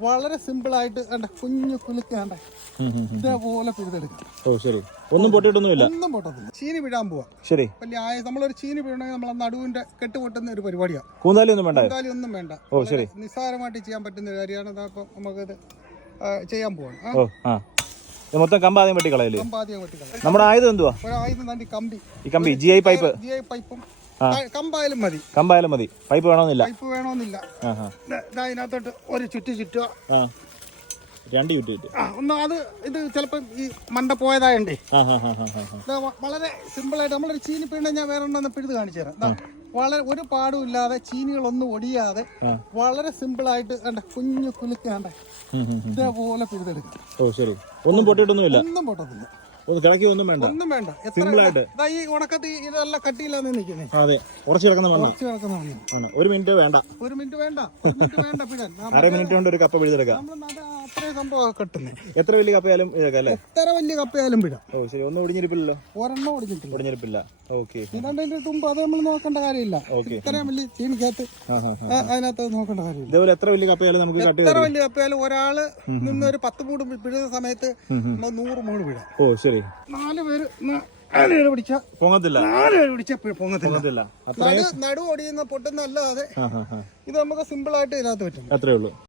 വളരെ സിമ്പിൾ ആയിട്ട് കണ്ട കുഞ്ഞു കുലുക്കാണ്ട. ഇതേപോലെ പിഴുതെടുക്കാം. ഓ ശരി. ഒന്നും പൊട്ടിയിട്ടൊന്നുമില്ല. ഒന്നും പൊട്ടത്തില്ല. ചീനി വിഴാൻ പോവാ. ശരി. വലിയ നമ്മളൊരു ചീനി വീഴണമെങ്കിൽ നമ്മളെ നടുവിന്റെ കെട്ട് പൊട്ടുന്ന ഒരു പരിപാടിയാണ്. കൂന്താലി ഒന്നും വേണ്ട. എന്തായാലും ഒന്നും വേണ്ട. ഓ ശരി. നിസ്സാരമായിട്ട് ചെയ്യാൻ പറ്റുന്ന ഒരു കാര്യമാണ്. അതപ്പം നമുക്കത് ചെയ്യാൻ പോവാണ്. ഓ ആ. മൊത്തം കമ്പാദ്യം വെട്ടിക്കളയല്ലേ? നമ്മുടെ ആയുധം എന്തുവാ? ആയുധം കമ്പി. ഈ കമ്പി G I pipe G I പൈപ്പും കമ്പായാലും മതി. കമ്പായാലും മതി. പൈപ്പ് വേണമെന്നില്ല. പൈപ്പ് വേണമെന്നില്ല. ദാ ഒരു ചുറ്റി ചുറ്റുക. രണ്ട് ചുറ്റി ആ ഒന്ന് അത് ഇത് ചിലപ്പോ ഈ മണ്ട പോയതായണ്ടേ. വളരെ സിമ്പിളായിട്ട് നമ്മളൊരു ചീനി പിണ്ണ ഞാൻ വേറെ ഒന്നും പിഴുത് കാണിച്ചു തരാം. വളരെ ഒരു പാടും ഇല്ലാതെ ചീനികളൊന്നും ഒടിയാതെ വളരെ സിമ്പിൾ ആയിട്ട് കണ്ട കുഞ്ഞു കുലുക്കാണ്ട. ഇതേപോലെ പിഴുതെടുക്കാം ഓ ശരി. ഒന്നും പൊട്ടിയിട്ടൊന്നുമില്ല. ഒന്നും പൊട്ടത്തില്ല. കിടക്കി ഒന്നും വേണ്ട. ഒന്നും വേണ്ട. ആയിട്ട്. ഈ ഉണക്കത്തി ഇതെല്ലാം കട്ടിയില്ലാന്ന് നിൽക്കുന്നേ. അതെ ഉറച്ചു കിടക്കുന്ന മണ്ണ കുറച്ച് കിടക്കുന്ന മണ്ണ്. ആണ്. ഒരു മിനിറ്റ് വേണ്ട. ഒരു മിനിറ്റ് വേണ്ട. ഒരു മിനിറ്റ് വേണ്ട അര മിനിറ്റ് കൊണ്ട് ഒരു കപ്പ് പിടിച്ചെടുക്കാം സംഭവം കെട്ടുന്നേ. എത്ര വലിയ കപ്പയാലും എത്ര വലിയ കപ്പയാലും വിടാം. ഓ ശരി. ഒന്നും ഒടിഞ്ഞിരിപ്പില്ലല്ലോ? ഒരെണ്ണം ഒടിഞ്ഞിട്ടില്ല. ഒടിഞ്ഞിരിപ്പില്ല. ഓക്കെ. ഇതാണ്ടതിന്റെ തുമ്പ് അത് നമ്മൾ നോക്കേണ്ട കാര്യമില്ല. ഇത്രയും വലിയ ചീനിക്കകത്ത് അതിനകത്ത് അത് നോക്കേണ്ട കാര്യമില്ല. ഇതേപോലെ എത്ര വലിയ കപ്പയാലും നമുക്ക് കട്ട് എത്ര വലിയ കപ്പയാലും ഒരാൾ നിന്ന് ഒരു പത്ത് മൂട് പിഴുന്ന സമയത്ത് നമ്മൾ നൂറ് മൂട് വിടാം. ഓ ശരി. നാല് പേര് പിടിച്ച പൊങ്ങത്തില്ല. പിടിച്ച പൊങ്ങത്തില്ല. നടു ഒടിയുന്ന പൊട്ടുന്നല്ലാതെ ഇത് നമുക്ക് സിമ്പിൾ ആയിട്ട് ഇതിനകത്ത് പറ്റും. അത്രേ ഉള്ളൂ.